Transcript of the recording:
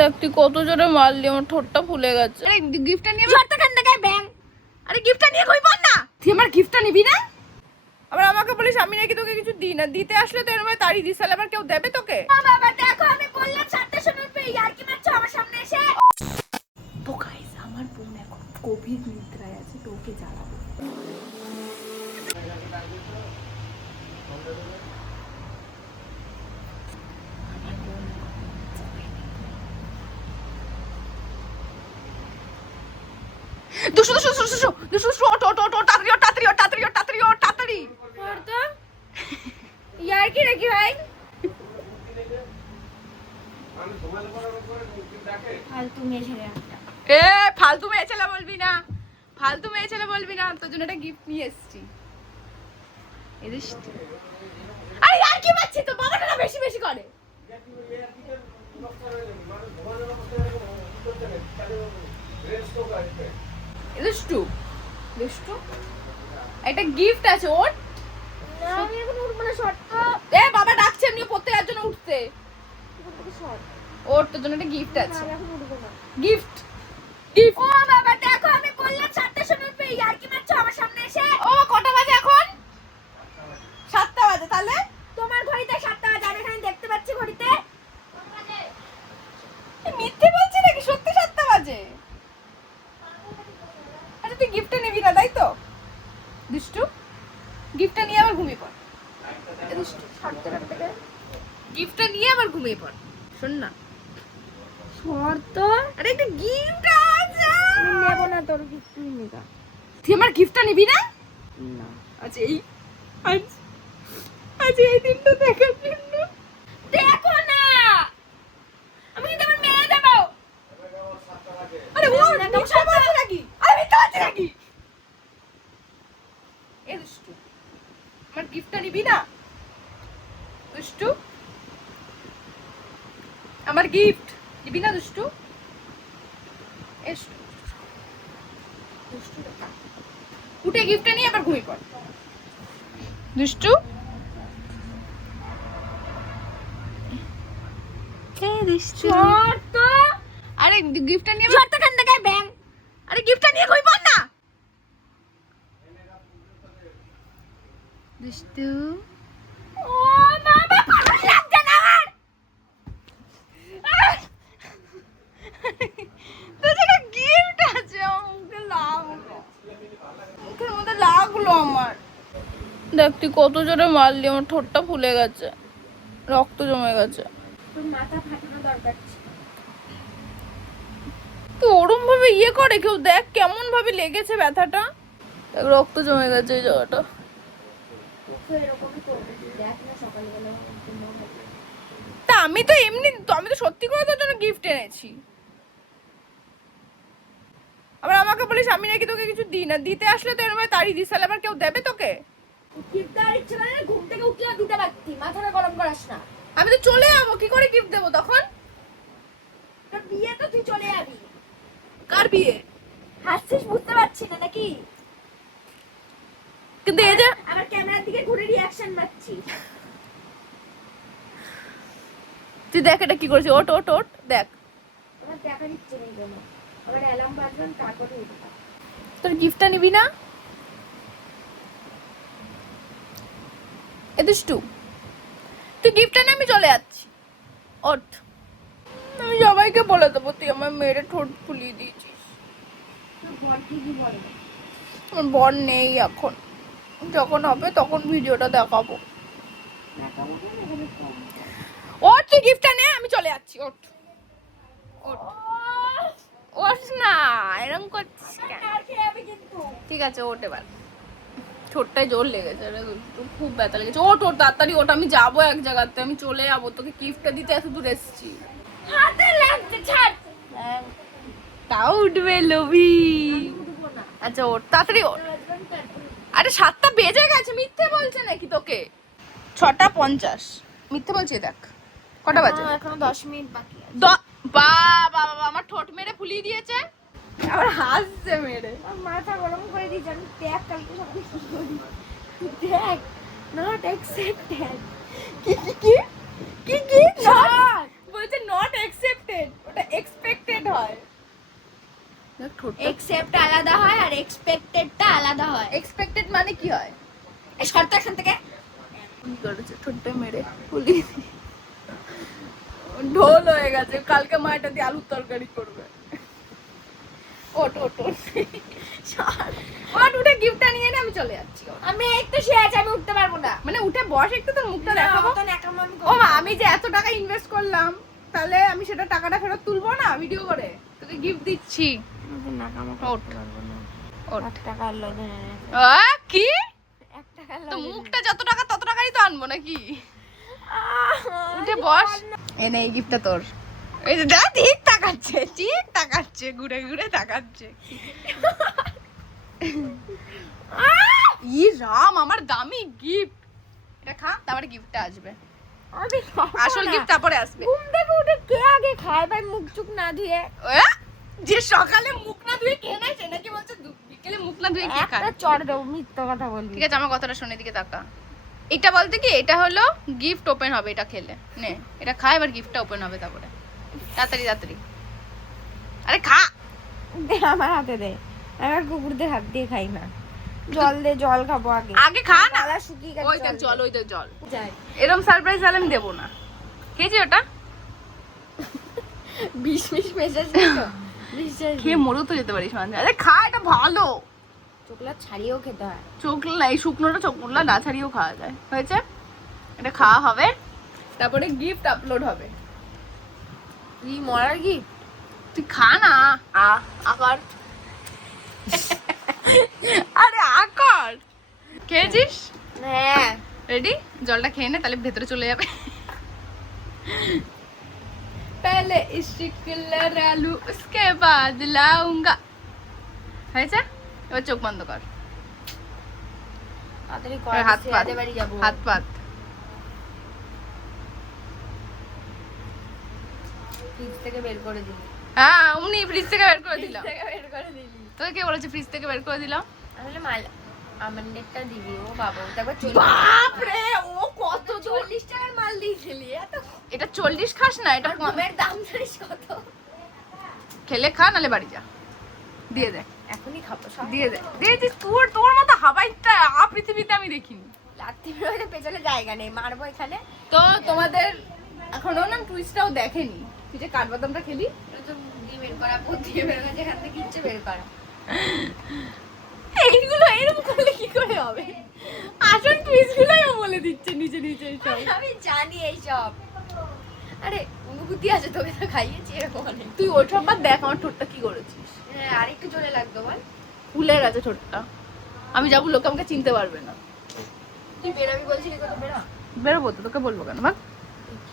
দেখ তুই কত জোরে মারলি, আমার ঠোঁটটা ফুলে গেছে। আরে গিফটটা নিয়ে ঝড়টা খান না গায় ব্যাং। আরে গিফটটা নিয়ে কই বল না, তুই আমার গিফটটা নিবি না? আবার আমাকে বলিস আমি নাকি তোকে কিছু দিই না, দিতে আসলে তো এরকম তাড়ি দিস, তাহলে আবার কেউ দেবে তোকে? বাবা দেখো আমি বললাম 7টার সময় উঠবে, আর কি মারছো আমার সামনে এসে? তো গাইস আমার বোন এখন কোভিড নিদ্রায় আছে, তো ওকে জ্বালাবো। দুশো দুশো দুশো দুশো দুশো দুশো ওটো ওটো ওটো তাড়াতাড়ি তাড়াতাড়ি তাড়াতাড়ি তাড়াতাড়ি তাড়াতাড়ি তো ইয়ার কি রেখি ভাই ফালতু মেয়ে ছেলে এ ফালতু মেয়ে ছেলে বলবি না, ফালতু মেয়ে ছেলে বলবি না, তোর জন্য একটা গিফট নিয়ে এসেছি। এদিস আরে ইয়ার কি বাচ্চি তো বাবাটা না বেশি বেশি করে। দুষ্টু দুষ্টু একটা গিফট আছে ওর না, আমি এখন উঠবো না, শর্টটা এ বাবা ডাকছে এমনি পড়তে যাওয়ার জন্য উঠতে, ওর তোর জন্য একটা গিফট আছে। আমি এখন উঠবো না, গিফট গিফট। ও বাবা দেখো আমি বললাম 7টার সময় উঠবে, আর কি মারছো আমার সামনে এসে? ও কটা বাজে এখন? 7টা বাজে। তাহলে তোমার ঘড়িতে 7টা বাজে, আমি এখানে দেখতে পাচ্ছি ঘড়িতে। মিথ্যে বলছি নাকি, সত্যি 7টা বাজে? আচ্ছা তুই গিফটটা নিবি না তাই তো? দুষ্টু গিফটটা নিয়ে আবার ঘুমিয়ে পড়। দুষ্টু ছাড়তে রাখতে গিফটটা নিয়ে আবার ঘুমিয়ে পড়। শোন না শর্ত, আরে একটা গিফট আছে, আমি নেব না তোর গিফট, তুই নিবা। তুই আমার গিফটটা নিবি না? না আচ্ছা এই আজ এই দিনটা দেখার জন্য দেখো না, আমি কিন্তু আমার মেয়ে দেবো। আরে ও না তুমি সব বলছ নাকি? আরে মিথ্যা বলছ নাকি? এ দুষ্টু আমার গিফটটা নিবি না? দুষ্টু আমার গিফট নিবি না? দুষ্টু এসো দুষ্টু উঠে গিফটটা নিয়ে আবার ঘুমিয়ে পড়। দুষ্টু কে দুষ্টু তো আরে গিফটটা নিয়ে ঝড়টা খান না গায় ব্যাং। আরে গিফটটা নিয়ে কই বল না, দুষ্টু ও বাবা পাগল লাগছে না আমার। তোর একটা গিফট আছে, মুখে লাগলো, মুখের মধ্যে লাগলো আমার। দেখ তুই কত জোরে মারলি, আমার ঠোঁটটা ফুলে গেছে, রক্ত জমে গেছে। তোর মাথা ফাটানো দরকার ছিল। তো ওরম ভাবে ইয়ে করে কেউ, দেখ কেমন ভাবে লেগেছে ব্যথাটা, দেখ রক্ত জমে গেছে এই জায়গাটা। তা আমি তো এমনি তো, আমি তো সত্যি করে তোর জন্য গিফট এনেছি। আবার আমাকে বলিস আমি নাকি তোকে কিছু দিই না, দিতে আসলে তো এরকম তাড়ি দিস, তাহলে আবার কেউ দেবে তোকে? গিফট দেওয়ার ইচ্ছে করে ঘুম থেকে উঠলে দিতে পারতি, মাথাটা গরম করাস না। আমি তো চলে যাবো, কি করে গিফট দেবো তখন? তোর বিয়ে তো তুই চলে যাবি। কার বিয়ে? হাসছিস বুঝতে পারছি না নাকি? কিন্তু এই যে আবার ক্যামেরার দিকে ঘুরে রিঅ্যাকশন মারছিস। তুই দেখ এটা কি করেছিস, ওট ওট ওট দেখ। আমার দেখা দিচ্ছে না কেন, আবার অ্যালার্ম বাজবে তারপরে উঠবা। তোর গিফটটা নিবি না? এ দুষ্টু তুই গিফটটা নিয়ে আমি চলে যাচ্ছি, ওঠ। আমি সবাইকে বলে দেবো তুই আমার মেয়ের ঠোঁট ফুলিয়ে দিয়েছিস। আমার বর নেই এখন, যখন হবে তখন ভিডিওটা দেখাবো। ওঠ তুই গিফটটা নে, আমি চলে যাচ্ছি, ওঠ ওঠ ওঠ না, এরকম করছিস কেন? ঠিক আছে ওঠ, এবার ঠোঁটটায় জোর লেগেছে, খুব ব্যথা লেগেছে। ওঠ ওঠ তাড়াতাড়ি ওঠ, আমি যাবো এক জায়গাতে, আমি চলে যাবো, তোকে গিফটটা দিতে এত দূর এসেছি। হাতে লাগছে ছাড়, তাও উঠবে লবি। আচ্ছা ওঠ তাড়াতাড়ি ওঠ। আরে 7টা বেজে গেছে, মিথ্যে বলছে নাকি তোকে? 6টা 50 মিথ্যে বলছি, দেখ কটা বাজে, এখনো 10 মিনিট বাকি আছে। বাবা আমার ঠোঁট মেরে ফুলিয়ে দিয়েছে, আবার হাসছে মেরে, মাথা গরম করে দিয়েছে। আমি দেখ কালকে সকালে কি করি, দেখ নট অ্যাকসেপ্টেড। কি কি কি কি কি নট বলছে, নট অ্যাকসেপ্টেড, ওটা অ্যাকসেপ্ট আলাদা হয় আর এক্সপেক্টেডটা আলাদা হয়। এক্সপেক্টেড মানে কি হয়? এই শর্ত এখান থেকে কি করেছে ঠোঁটটা মেরে ফুলি ঢোল হয়ে গেছে, কালকে মা এটা দিয়ে আলুর তরকারি করবে। ওট ওট ওট ওট, উঠে গিফটটা নিয়ে নে, আমি চলে যাচ্ছি। আমি একটু শুয়ে আছি, আমি উঠতে পারবো না। মানে উঠে বস একটু, তোর মুখটা দেখাবো। তো ন্যাকামো আমি ও মা, আমি যে এত টাকা ইনভেস্ট করলাম, তাহলে আমি সেটা টাকাটা ফেরত তুলবো না ভিডিও করে? তোকে গিফট দিচ্ছি। ন্যাকামো করতে পারবো না। ওট। 1 টাকা লগে কি 1 টাকা তো মুখটা যত টাকা তত টাকাই তো আনবো নাকি? উঠে বস। এনে এই গিফটটা তোর। এই যে দেখ, ঠিক তাকাচ্ছে, ঠিক তাকাচ্ছে, ঘুরে ঘুরে তাকাচ্ছে। ই রাম, আমার দামি গিফট। এটা খা, তারপরে গিফটটা আসবে। আমি আসল গিফট তারপরে আসবে। ঘুম থেকে উঠে কে আগে খায় ভাই মুখ চুক না ধুয়ে? যে সকালে মুখ না ধুয়ে খেয়ে নেয়, সে নাকি বলছে বিকেলে মুখ না ধুয়ে কে খায়? একটা চড় দেবো, মিথ্যা কথা বলবি। ঠিক আছে, আমার কথাটা শুনে, দিকে তাকা। এটা বলতে কি, এটা হলো গিফট ওপেন হবে এটা খেলে। নে এটা খা, এবার গিফটটা ওপেন হবে তারপরে। তাড়াতাড়ি তাড়াতাড়ি, আরে খা। দে আমার হাতে দে, আমার কুকুরদের হাত দিয়ে খাই না। জল দে, জল খাবো আগে। আগে খা না। গলা শুকিয়ে গেছে। ওই দেখ জল, ওই দেখ জল। যাই এরকম সারপ্রাইজ আমি দেবো না। খেয়েছি ওটা? বিষ মেশাস তো বিশ্বাস খেয়ে মরেও তো যেতে পারিস মাঝে। আরে খা, এটা ভালো। চোখলা ছাড়িয়েও খেতে হয়। চোখলা, এই শুকনোটা চোখলা না ছাড়িয়েও খাওয়া যায়। হয়েছে, এটা খাওয়া হবে, তারপরে গিফট আপলোড হবে। তুই মরার কি? তুই খা না। আকার আরে আকার, খেয়েছিস? হ্যাঁ রেডি? জলটা খেয়ে নে, তাহলে ভেতরে চলে যাবে। पहले स्टिकलर आलू उसके बाद लाऊंगा। হয়েছে, এবার চোখ বন্ধ কর। তাড়াতাড়ি কর, এবার হাত পাত, বাড়ি যাবো। হাত পাত। ফ্রিজ থেকে বের করে দিলি। হ্যাঁ, উনি ফ্রিজ থেকে বের করে দিলাম। থেকে বের করে দিলি। তোকে কে বলেছে ফ্রিজ থেকে বের করে দিলাম? আসলে মাল আমাদেরটা দিবি। ও বাবা, তারপর বাপ রে, ও কত 40 টাকার মাল দিয়েছিলি। এত এটা 40 খাস না, এটা গমের দাম জানিস কত? খেলে খা, নালে বাড়ি যা। দিয়ে দে, এখনই খাবো সব। দিয়ে দে, দিয়ে দিস। তোর মতো হাবাইটা পৃথিবীতে আমি দেখিনি। লাত্তি মেরে পেছনে জায়গা নেই, মারবো এখানে। তো তোমাদের এখনো না টুইস্টটাও দেখেনি। তুই যে কাঠবাদামটা খেলি, তো দিয়ে বের করা, দিয়ে বের করা, যেখান থেকে ইচ্ছে বের করা। এইগুলো এরকম করলে কি করে হবে? আসল টুইস্টগুলোই ও বলে দিচ্ছে নিচে নিচে সব। আমি জানি এইসব। আরে অনুভূতি আছে, তোকে তো খাইয়েছি এরকম অনেক। তুই ওইসব বাদ দেখ, আমার ঠোঁটটা কি করেছিস। হ্যাঁ, আর একটু জোরে লাগতো বল। ফুলে গেছে ঠোঁটটা। আমি যাবো, লোক আমাকে চিনতে পারবে না। তুই বেরোবি বলছিলি, কত বেরো। বেরোবো তো, তোকে বলবো কেন? ভাগ।